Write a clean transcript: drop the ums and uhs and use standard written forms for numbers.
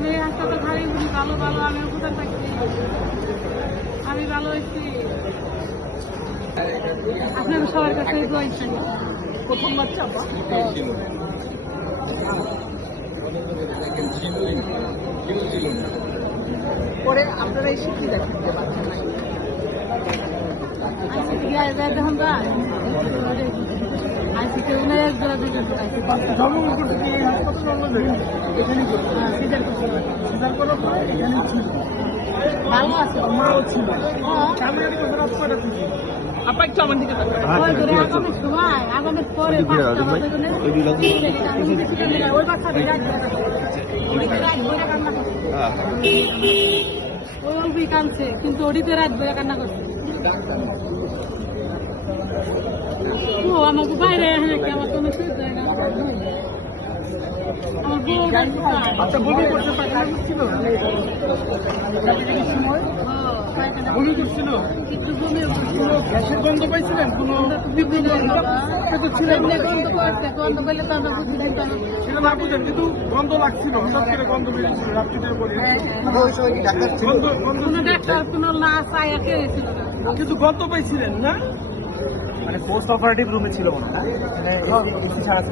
আমি হাসপাতাল ভালোই বলি, ভালো ভালো আমি উপকার পাচ্ছি, আমি ভালো হয়েছি। আপনাদের সবার কাছে দোয়া চাই। প্রথম বাচ্চা পরে আপনারা এসে কি দেখেন যে বাচ্চা নাই? যখন যায় আজকে কেউ নেই, এক জোড়া দুটো জন্মগ্রহণ করতে কি এই হাসপাতাল জন্মগ্রহণ এখানেই করতে সিজার করার পরে এখানেই ছিল, ভালো আছে। মাও ছিল। কেমন একটা রাত কয়টা থেকে? আপা একটু আমার দিকে তাকান। আগামী সময় আগামী পরে ওই বাচ্চা ওই অল্পই কানছে, কিন্তু ওটিতে রাত ধরে কান্না করছে। ও আমাকে বাইরে আমার কোনো সুযোগ দেয় না। আমার বউ আচ্ছা, বমি করতে পায়খানা ছিল সময় বমি করছিল, কিছু বমি গ্যাসের গন্ধ পাইছিলেন? কোনো ছিলেন গন্ধ করছে, গন্ধ করলে তো আমরা বুঝি দিতাম। সেটা না বুঝেন, কিন্তু গন্ধ লাগছিল, হঠাৎ করে গন্ধ বেরিয়েছিল রাত্রিদের পরে। কোনো ডাক্তার কোনো নার্স আয়া খেয়েছিল না। কিন্তু গন্ধ পাইছিলেন না? মানে পোস্ট অপারেটিভ রুমে ছিল মনে হয়।